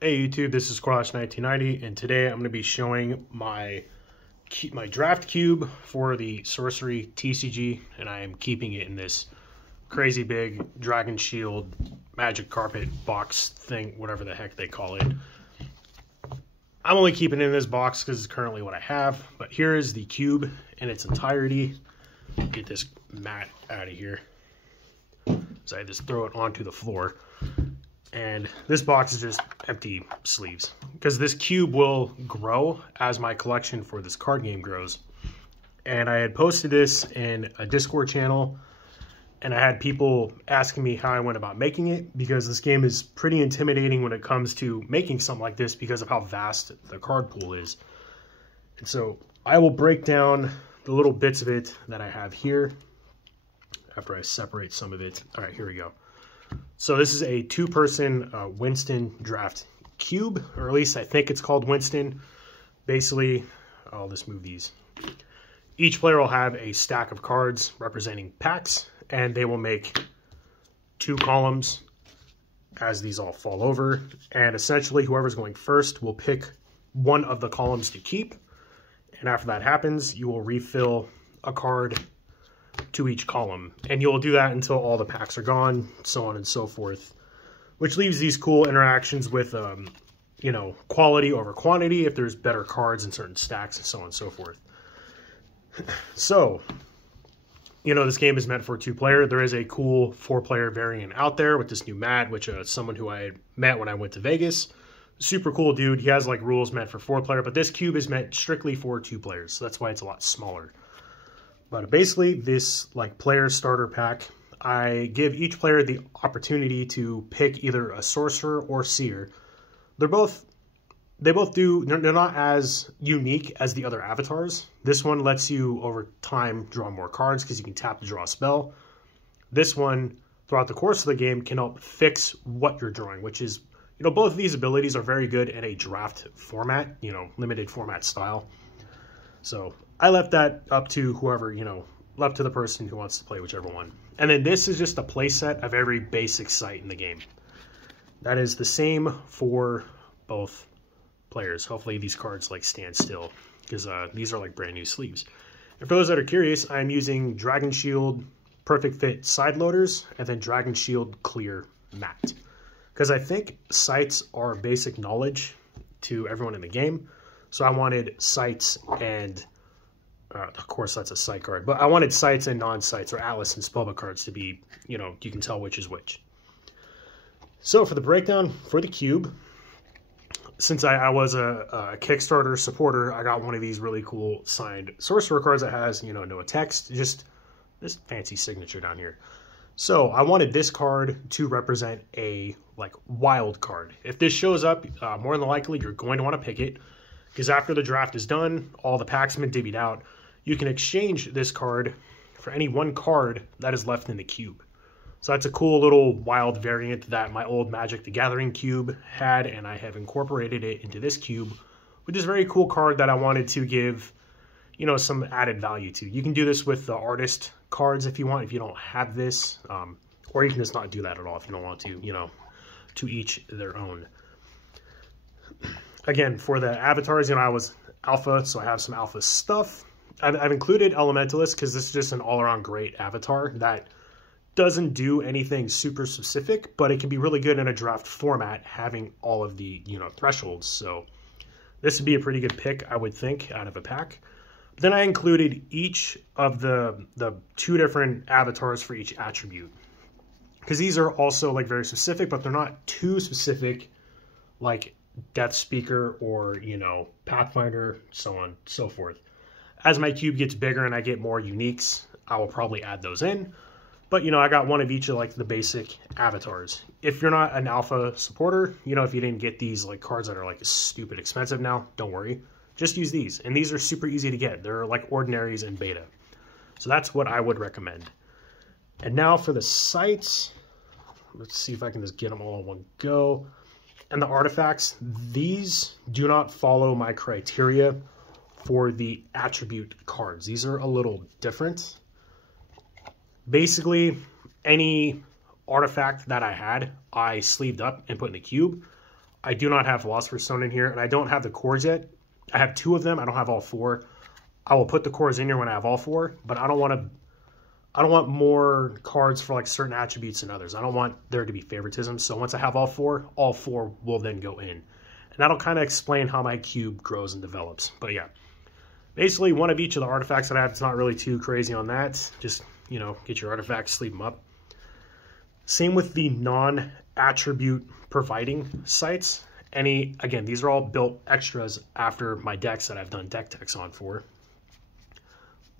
Hey YouTube, this is Squash1990, and today I'm going to be showing my draft cube for the Sorcery TCG, and I am keeping it in this crazy big Dragon Shield magic carpet box thing, whatever the heck they call it. I'm only keeping it in this box because it's currently what I have, but here is the cube in its entirety. Get this mat out of here. So I just throw it onto the floor. And this box is just empty sleeves because this cube will grow as my collection for this card game grows. And I had posted this in a Discord channel, and I had people asking me how I went about making it, because this game is pretty intimidating when it comes to making something like this because of how vast the card pool is. And so I will break down the little bits of it that I have here after I separate some of it. All right, here we go. So this is a two-person Winston draft cube, or at least I think it's called Winston. Basically, I'll just move these. Each player will have a stack of cards representing packs, and they will make two columns as these all fall over. And essentially, whoever's going first will pick one of the columns to keep. And after that happens, you will refill a card to each column, and you'll do that until all the packs are gone, so on and so forth, which leaves these cool interactions with you know, quality over quantity if there's better cards in certain stacks and so on and so forth. So, you know, this game is meant for 2-player. There is a cool 4-player variant out there with this new Matt, which someone who I met when I went to Vegas. Super cool dude. He has like rules meant for 4-player, but this cube is meant strictly for 2 players, so that's why it's a lot smaller. But basically, this like player starter pack, I give each player the opportunity to pick either a sorcerer or seer. They both do, they're not as unique as the other avatars. This one lets you over time draw more cards because you can tap to draw a spell. This one, throughout the course of the game, can help fix what you're drawing, which is, you know, both of these abilities are very good in a draft format, you know, limited format style. So I left that up to whoever, you know, left to the person who wants to play whichever one. And then this is just a play set of every basic site in the game. That is the same for both players. Hopefully these cards like stand still, because these are like brand new sleeves. And for those that are curious, I'm using Dragon Shield Perfect Fit side loaders and then Dragon Shield Clear Matte, because I think sites are basic knowledge to everyone in the game. So I wanted sites and, of course that's a site card, but I wanted sites and non-sites, or Atlas and Spellbook cards, to be, you know, you can tell which is which. So for the breakdown for the cube, since I was a Kickstarter supporter, I got one of these really cool signed Sorcerer cards that has, you know, no text, just this fancy signature down here. So I wanted this card to represent a like wild card. If this shows up, more than likely you're going to want to pick it, because after the draft is done, all the packs have been divvied out, you can exchange this card for any one card that is left in the cube. So that's a cool little wild variant that my old Magic the Gathering cube had, and I have incorporated it into this cube with this very cool card that I wanted to give, you know, some added value to. You can do this with the artist cards if you want, if you don't have this, or you can just not do that at all if you don't want to, you know, to each their own. Again, for the avatars, you know, I was alpha, so I have some alpha stuff. I've included Elementalist because this is just an all-around great avatar that doesn't do anything super specific, but it can be really good in a draft format, having all of the, you know, thresholds. So this would be a pretty good pick, I would think, out of a pack. But then I included each of the 2 different avatars for each attribute, because these are also like very specific, but they're not too specific, like Death Speaker or, you know, Pathfinder, so on, so forth. As my cube gets bigger and I get more uniques, I will probably add those in. But, you know, I got one of each of like the basic avatars. If you're not an alpha supporter, you know, if you didn't get these like cards that are like stupid expensive now, don't worry. Just use these. And these are super easy to get. They're like ordinaries in beta. So that's what I would recommend. And now for the sites. Let's see if I can just get them all in one go. And the artifacts, these do not follow my criteria for the attribute cards. These are a little different. Basically, any artifact that I had, I sleeved up and put in the cube. I do not have Philosopher's Stone in here, and I don't have the cores yet. I have 2 of them. I don't have all 4. I will put the cores in here when I have all 4, but I don't want more cards for like certain attributes than others. I don't want there to be favoritism. So once I have all 4 will then go in. And that'll kind of explain how my cube grows and develops. But yeah, basically one of each of the artifacts that I have. It's not really too crazy on that. Just, you know, get your artifacts, sleeve them up. Same with the non-attribute providing sites. Again, these are all built extras after my decks that I've done deck techs on for.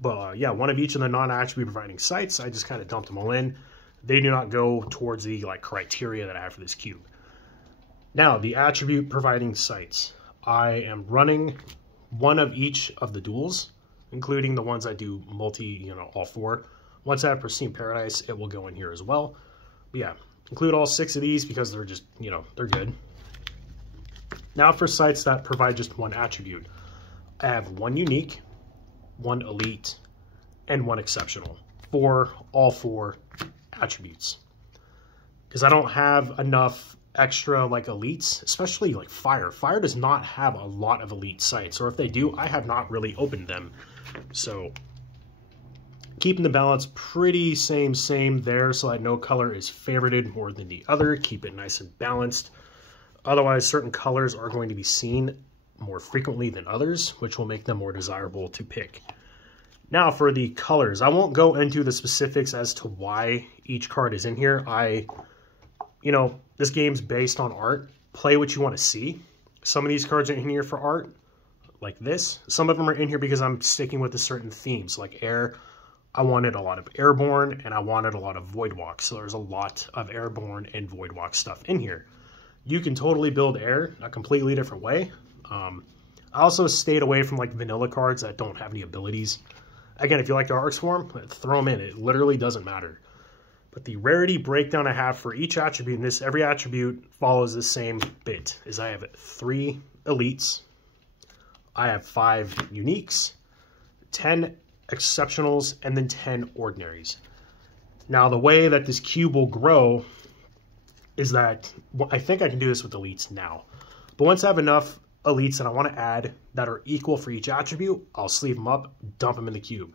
But yeah, one of each of the non-attribute providing sites, I just kind of dumped them all in. They do not go towards the like criteria that I have for this cube. Now, the attribute providing sites. I am running one of each of the duels, including the ones I do multi, you know, all 4. Once I have Pristine Paradise, it will go in here as well. But yeah, include all 6 of these because they're just, you know, they're good. Now for sites that provide just one attribute. I have 1 unique, 1 elite, and 1 exceptional for all 4 attributes. Because I don't have enough extra like elites, especially like Fire. Fire does not have a lot of elite sites, or if they do, I have not really opened them. So keeping the balance pretty same there so that no color is favorited more than the other. Keep it nice and balanced. Otherwise, certain colors are going to be seen more frequently than others, which will make them more desirable to pick. Now for the colors, I won't go into the specifics as to why each card is in here. You know, this game's based on art. Play what you want to see. Some of these cards are in here for art, like this. Some of them are in here because I'm sticking with a certain themes, like air. I wanted a lot of Airborne, and I wanted a lot of Voidwalk. So there's a lot of Airborne and Voidwalk stuff in here. You can totally build air a completely different way. I also stayed away from like vanilla cards that don't have any abilities. Again, if you like the Arc Swarm, throw them in. It literally doesn't matter. But the rarity breakdown I have for each attribute, and every attribute follows the same bit, is I have 3 elites, I have 5 uniques, 10 exceptionals, and then 10 ordinaries. Now, the way that this cube will grow is that, well, I think I can do this with elites now. But once I have enough elites that I want to add that are equal for each attribute, I'll sleeve them up, dump them in the cube.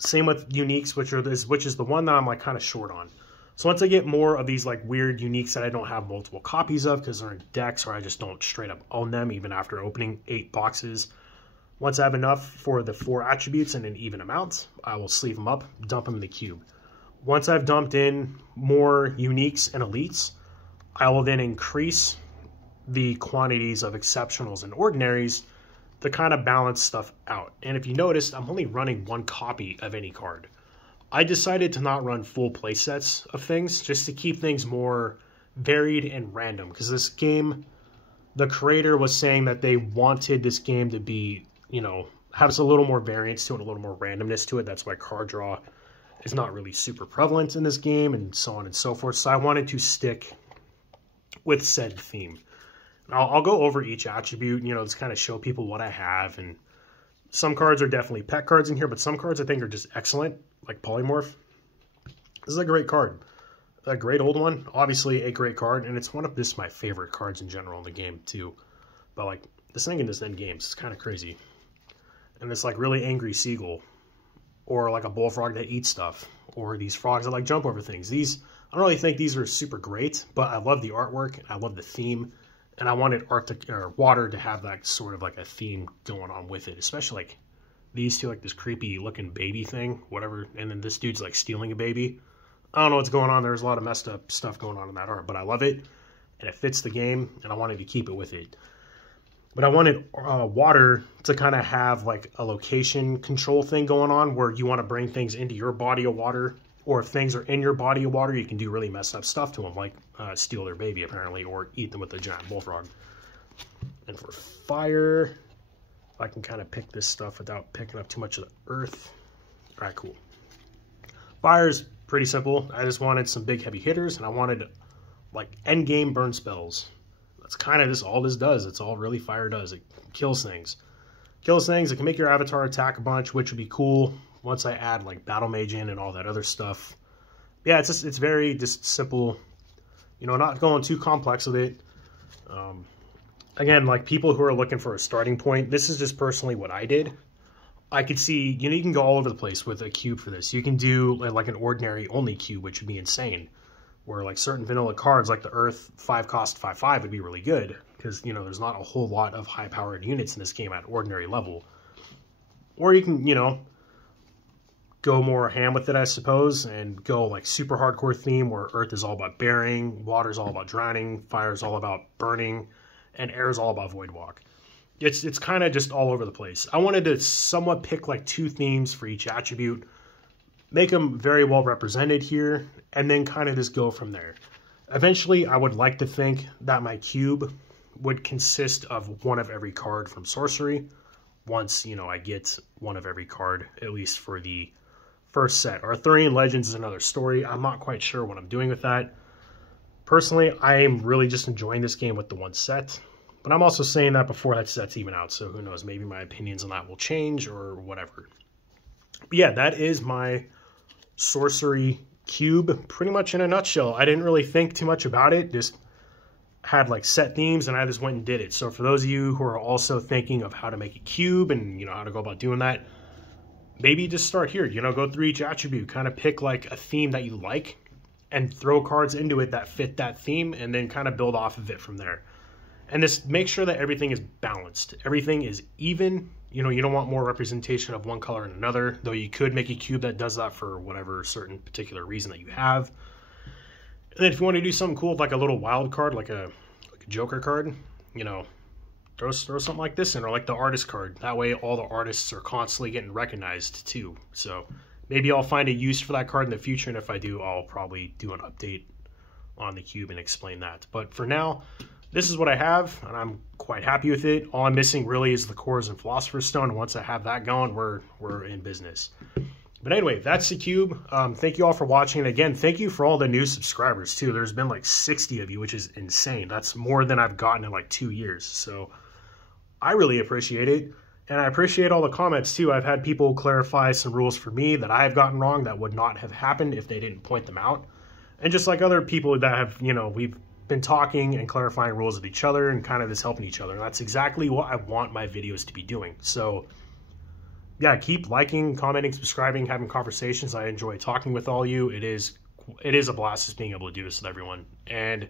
Same with uniques, which is the one that I'm like kind of short on. So once I get more of these like weird uniques that I don't have multiple copies of because they're in decks or I just don't straight up own them even after opening 8 boxes. Once I have enough for the 4 attributes in an even amount, I will sleeve them up, dump them in the cube. Once I've dumped in more uniques and elites, I will then increase the quantities of exceptionals and ordinaries to kind of balance stuff out. And if you noticed, I'm only running 1 copy of any card. I decided to not run full play sets of things just to keep things more varied and random, because this game, the creator was saying that they wanted this game to be, you know, have a little more variance to it, a little more randomness to it. That's why card draw is not really super prevalent in this game and so on and so forth. So I wanted to stick with said theme. I'll go over each attribute, you know, just kind of show people what I have. And some cards are definitely pet cards in here, but some cards I think are just excellent, like Polymorph. This is a great card. A great old one. Obviously a great card, and it's one of my favorite cards in general in the game too. But like this thing in this end games is kind of crazy. And it's like really angry seagull. Or like a bullfrog that eats stuff. Or these frogs that like jump over things. These, I don't really think these are super great, but I love the artwork, and I love the theme. And I wanted water to have that sort of like a theme going on with it, especially like these two, like this creepy looking baby thing, whatever. And then this dude's like stealing a baby. I don't know what's going on. There's a lot of messed up stuff going on in that art, but I love it. And it fits the game, and I wanted to keep it with it. But I wanted water to kind of have like a location control thing going on where you want to bring things into your body of water. Or if things are in your body of water, you can do really messed up stuff to them, like steal their baby, apparently, or eat them with a giant bullfrog. And for fire, I can kind of pick this stuff without picking up too much of the earth. All right, cool. Fire's pretty simple. I just wanted some big heavy hitters, and I wanted, like, end game burn spells. That's kind of just all this does. It's all really fire does. It kills things. Kills things. It can make your avatar attack a bunch, which would be cool. Once I add like Battle Mage in and all that other stuff. Yeah, it's very just simple, you know, not going too complex with it. Again, like people who are looking for a starting point, this is just personally what I did. I could see, you know, you can go all over the place with a cube for this. You can do like an ordinary only cube, which would be insane. Where like certain vanilla cards like the Earth 5 cost 5/5 would be really good. Because, you know, there's not a whole lot of high powered units in this game at ordinary level. Or you can, you know, go more ham with it, I suppose, and go like super hardcore theme where Earth is all about burying, water is all about drowning, fire is all about burning, and air is all about void walk. It's kind of just all over the place. I wanted to somewhat pick like 2 themes for each attribute, make them very well represented here, and then kind of just go from there. Eventually, I would like to think that my cube would consist of one of every card from Sorcery, once, you know, I get one of every card, at least for the first set. Arthurian Legends is another story. I'm not quite sure what I'm doing with that. Personally, I am really just enjoying this game with the one set. But I'm also saying that before that set's even out, so who knows, maybe my opinions on that will change or whatever. But yeah, that is my Sorcery cube, pretty much in a nutshell. I didn't really think too much about it, just had like set themes and I just went and did it. So for those of you who are also thinking of how to make a cube and, you know, how to go about doing that, maybe just start here, you know, go through each attribute, kind of pick like a theme that you like and throw cards into it that fit that theme and then kind of build off of it from there. And just make sure that everything is balanced. Everything is even. You know, you don't want more representation of one color than another, though you could make a cube that does that for whatever certain particular reason that you have. And then if you want to do something cool with like a little wild card, like a Joker card, you know, throw something like this in, or like the artist card. That way all the artists are constantly getting recognized too. So maybe I'll find a use for that card in the future, and if I do, I'll probably do an update on the cube and explain that. But for now, this is what I have, and I'm quite happy with it. All I'm missing really is the cores and Philosopher's Stone. Once I have that going, we're in business. But anyway, that's the cube. Thank you all for watching. And again, thank you for all the new subscribers too. There's been like 60 of you, which is insane. That's more than I've gotten in like 2 years. So I really appreciate it. And I appreciate all the comments too. I've had people clarify some rules for me that I've gotten wrong that would not have happened if they didn't point them out. And just like other people that have, you know, we've been talking and clarifying rules with each other and kind of just helping each other. And that's exactly what I want my videos to be doing. So yeah, keep liking, commenting, subscribing, having conversations. I enjoy talking with all you. It is a blast just being able to do this with everyone. And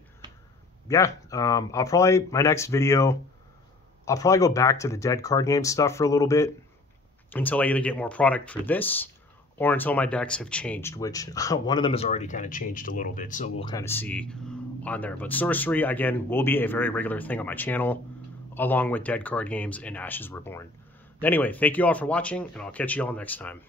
yeah, my next video, I'll probably go back to the dead card game stuff for a little bit until I either get more product for this or until my decks have changed, which one of them has already kind of changed a little bit. So we'll kind of see on there. But Sorcery, again, will be a very regular thing on my channel, along with dead card games and Ashes Reborn. Anyway, thank you all for watching, and I'll catch you all next time.